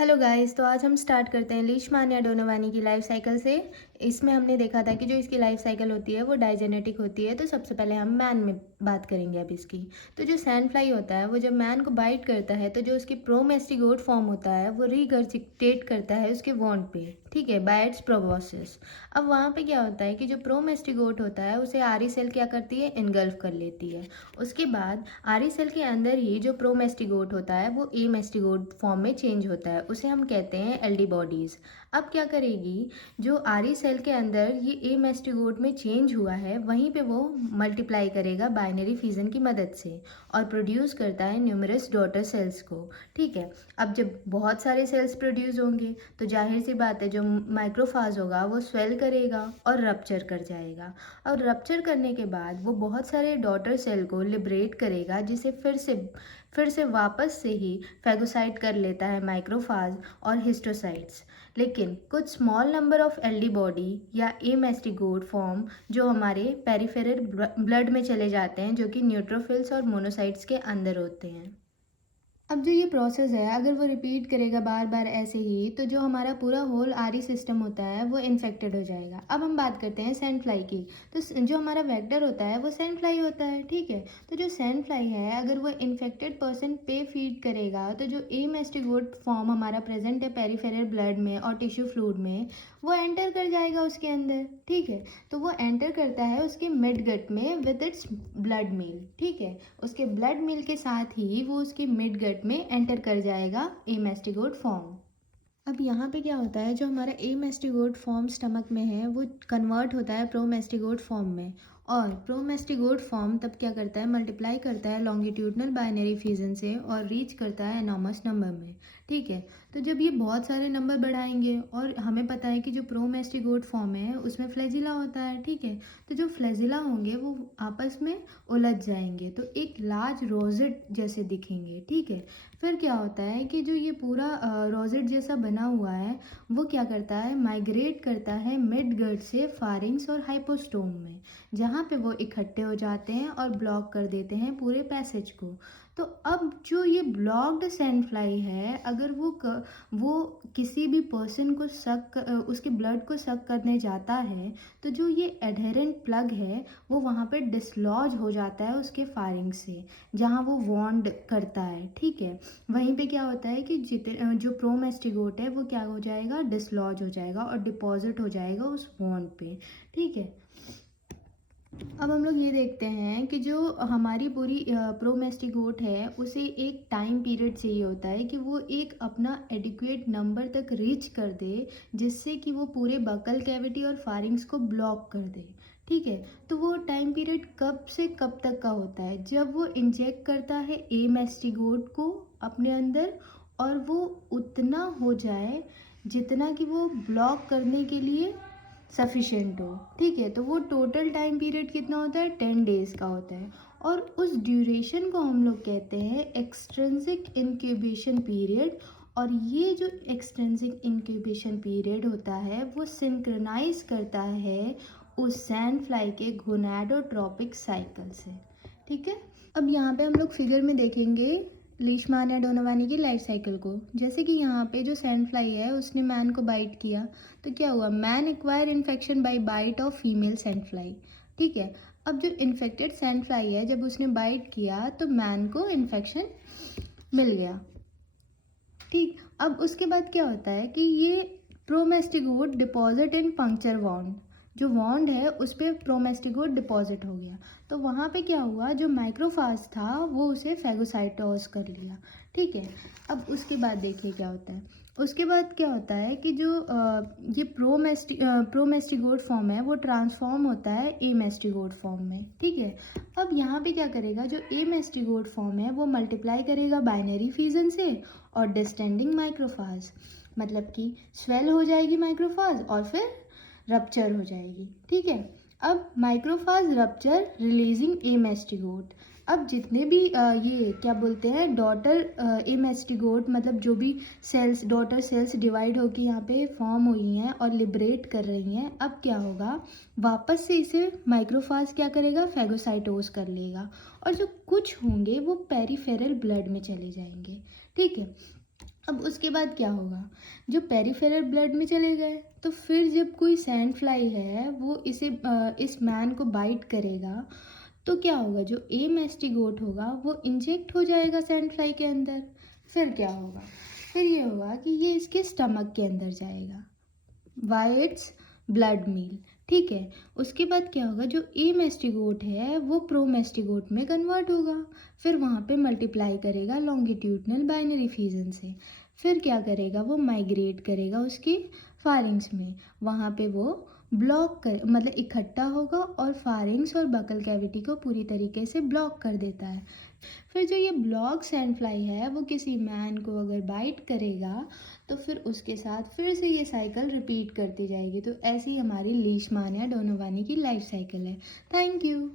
Hello guys, तो आज हम स्टार्ट करते हैं लीशमानिया डोनोवानी की लाइफ साइकिल से। इसमें हमने देखा था कि जो इसकी लाइफ साइकिल होती है वो डाइजेनेटिक होती है। तो सबसे पहले हम मैन में बात करेंगे अब इसकी। तो जो सैंड फ्लाई होता है वो जब मैन को बाइट करता है तो जो उसकी प्रोमेस्टिगोट फॉर्म होता है वो रिगर्जिटेट करता है उसके वॉन्ड पे, ठीक है, बाय इट्स प्रोबोसिस। अब वहाँ पे क्या होता है कि जो प्रोमेस्टिगोट होता है उसे आरी सेल क्या करती है, इनगल्फ कर लेती है। उसके बाद आरी सेल के अंदर ही जो प्रोमेस्टिगोट होता है वो ए मेस्टिगोट फॉर्म में चेंज होता है, उसे हम कहते हैं एलडी बॉडीज़। अब क्या करेगी, जो आरी सेल के अंदर ये ए मेस्टिगोट में चेंज हुआ है वहीं पे वो मल्टीप्लाई करेगा बाइनरी फिजन की मदद से और प्रोड्यूस करता है न्यूमरस डॉटर सेल्स को, ठीक है। अब जब बहुत सारे सेल्स प्रोड्यूस होंगे तो जाहिर सी बात है जो माइक्रोफाज होगा वो स्वेल करेगा और रप्चर कर जाएगा। और रप्चर करने के बाद वो बहुत सारे डॉटर सेल को लिबरेट करेगा, जिसे फिर से वापस से ही फैगोसाइट कर लेता है माइक्रोफाज और हिस्टोसाइट्स। लेकिन कुछ small number of LD body या ए मेस्टिगोट फॉर्म जो हमारे पेरिफेरल ब्लड में चले जाते हैं, जो कि न्यूट्रोफिल्स और मोनोसाइट्स के अंदर होते हैं। अब जो ये प्रोसेस है अगर वो रिपीट करेगा बार बार ऐसे ही, तो जो हमारा पूरा होल आरी सिस्टम होता है वो इन्फेक्टेड हो जाएगा। अब हम बात करते हैं सैंड फ्लाई की। तो जो हमारा वेक्टर होता है वो सैंड फ्लाई होता है, ठीक है। तो जो सैंड फ्लाई है अगर वो इन्फेक्टेड पर्सन पे फीड करेगा तो जो ए मेस्टिगोट फॉर्म हमारा प्रेजेंट है पेरिफेरल ब्लड में और टिश्यू फ्लूइड में, वो एंटर कर जाएगा उसके अंदर, ठीक है। तो वो एंटर करता है उसके मिड गट में विद इट्स ब्लड मील, ठीक है। उसके ब्लड मील के साथ ही वो उसके मिड गट में एंटर कर जाएगा ए मेस्टिगोट फॉर्म। अब यहाँ पे क्या होता है, जो हमारा ए मेस्टिगोट फॉर्म स्टमक में है वो कन्वर्ट होता है प्रोमेस्टिगोट फॉर्म में। और प्रोमेस्टिगोट फॉर्म तब क्या करता है, मल्टीप्लाई करता है लॉन्गिट्यूडनल बाइनरी फिजन से और रीच करता है एनॉमस नंबर में, ठीक है। तो जब ये बहुत सारे नंबर बढ़ाएंगे, और हमें पता है कि जो प्रोमेस्टिगोट फॉर्म है उसमें फ्लैजिला होता है, ठीक है। तो जो फ्लैजिला होंगे वो आपस में उलझ जाएंगे तो एक लार्ज रोजेट जैसे दिखेंगे, ठीक है। फिर क्या होता है कि जो ये पूरा रोजेट जैसा बना हुआ है वो क्या करता है, माइग्रेट करता है मिड गट से फारिंग्स और हाइपोस्टोम में, जहाँ पे वो इकट्ठे हो जाते हैं और ब्लॉक कर देते हैं पूरे पैसेज को। तो अब जो ये ब्लॉक्ड सैंड फ्लाई है अगर वो किसी भी पर्सन को उसके ब्लड को सक करने जाता है तो जो ये एडहेरेंट प्लग है वो वहाँ पे डिसलॉज हो जाता है उसके फारिंग से, जहाँ वो वॉन्ड करता है, ठीक है। वहीं पे क्या होता है कि जो प्रोमेस्टिगोट है वो क्या हो जाएगा, डिसलॉज हो जाएगा और डिपॉजिट हो जाएगा उस वॉन्ड पे, ठीक है। अब हम लोग ये देखते हैं कि जो हमारी पूरी प्रोमेस्टिगोट है उसे एक टाइम पीरियड चाहिए होता है कि वो एक अपना एडिक्वेट नंबर तक रीच कर दे, जिससे कि वो पूरे बकल कैविटी और फारिंग्स को ब्लॉक कर दे, ठीक है। तो वो टाइम पीरियड कब से कब तक का होता है, जब वो इंजेक्ट करता है ए मेस्टिगोट को अपने अंदर और वो उतना हो जाए जितना कि वो ब्लॉक करने के लिए सफिशेंट हो, ठीक है। तो वो टोटल टाइम पीरियड कितना होता है, 10 डेज का होता है। और उस ड्यूरेशन को हम लोग कहते हैं एक्सट्रिंसिक इंक्यूबेशन पीरियड। और ये जो एक्सट्रिंसिक इंक्यूबेशन पीरियड होता है वो सिंक्रोनाइज करता है उस सैंड फ्लाई के गोनाडोट्रोपिक साइकिल से, ठीक है। अब यहाँ पे हम लोग फिगर में देखेंगे लीशमानिया डोनोवानी की लाइफ साइकिल को। जैसे कि यहाँ पे जो सैंड फ्लाई है उसने मैन को बाइट किया तो क्या हुआ, man acquire infection by bite of female sand fly, ठीक है। अब जो इन्फेक्टेड सैंड फ्लाई है जब उसने बाइट किया तो मैन को इन्फेक्शन मिल गया, ठीक। अब उसके बाद क्या होता है कि ये प्रोमेस्टिगोट डिपॉजिट इन पंक्चर वॉन्ड, जो वॉन्ड है उस पर प्रोमेस्टिगोट डिपॉजिट हो गया। तो वहाँ पे क्या हुआ, जो माइक्रोफाज था वो उसे फैगोसाइटोस कर लिया, ठीक है। अब उसके बाद देखिए क्या होता है, उसके बाद क्या होता है कि जो ये प्रोमेस्टिगोट फॉर्म है वो ट्रांसफॉर्म होता है ए मेस्टिगोट फॉर्म में, ठीक है। अब यहाँ पे क्या करेगा, जो ए मेस्टिगोट फॉर्म है वो मल्टीप्लाई करेगा बाइनरी फिजन से और डिस्टेंडिंग माइक्रोफाज, मतलब कि स्वेल हो जाएगी माइक्रोफाज और फिर रप्चर हो जाएगी, ठीक है। अब माइक्रोफाज रप्चर रिलीजिंग ए मेस्टिगोट। अब जितने भी ये क्या बोलते हैं डॉटर ए मेस्टिगोट, मतलब जो भी सेल्स डॉटर सेल्स डिवाइड होकर यहाँ पे फॉर्म हुई हैं और लिबरेट कर रही हैं, अब क्या होगा, वापस से इसे माइक्रोफाज क्या करेगा, फैगोसाइटोस कर लेगा। और जो कुछ होंगे वो पेरिफेरल ब्लड में चले जाएंगे, ठीक है। अब उसके बाद क्या होगा, जो पेरिफेरल ब्लड में चले गए, तो फिर जब कोई सैंड फ्लाई है वो इस मैन को बाइट करेगा, तो क्या होगा, जो ए मेस्टिगोट होगा वो इंजेक्ट हो जाएगा सैंड फ्लाई के अंदर। फिर क्या होगा, फिर ये होगा कि ये इसके स्टमक के अंदर जाएगा, वाई इट्स ब्लड मील। ठीक है, उसके बाद क्या होगा, जो ए मेस्टिगोट है वो प्रो मेस्टिगोट में कन्वर्ट होगा, फिर वहाँ पे मल्टीप्लाई करेगा लॉन्गिट्यूडनल बाइनरी फिजन से। फिर क्या करेगा, वो माइग्रेट करेगा उसकी फारिंग्स में, वहाँ पे वो ब्लॉक कर मतलब इकट्ठा होगा और फारिंग्स और बकल कैविटी को पूरी तरीके से ब्लॉक कर देता है। फिर जो ये ब्लॉक सैंड फ्लाई है वो किसी मैन को अगर बाइट करेगा, तो फिर उसके साथ फिर से ये साइकिल रिपीट करती जाएगी। तो ऐसी हमारी लीशमानिया डोनोवानी की लाइफ साइकिल है। Thank you.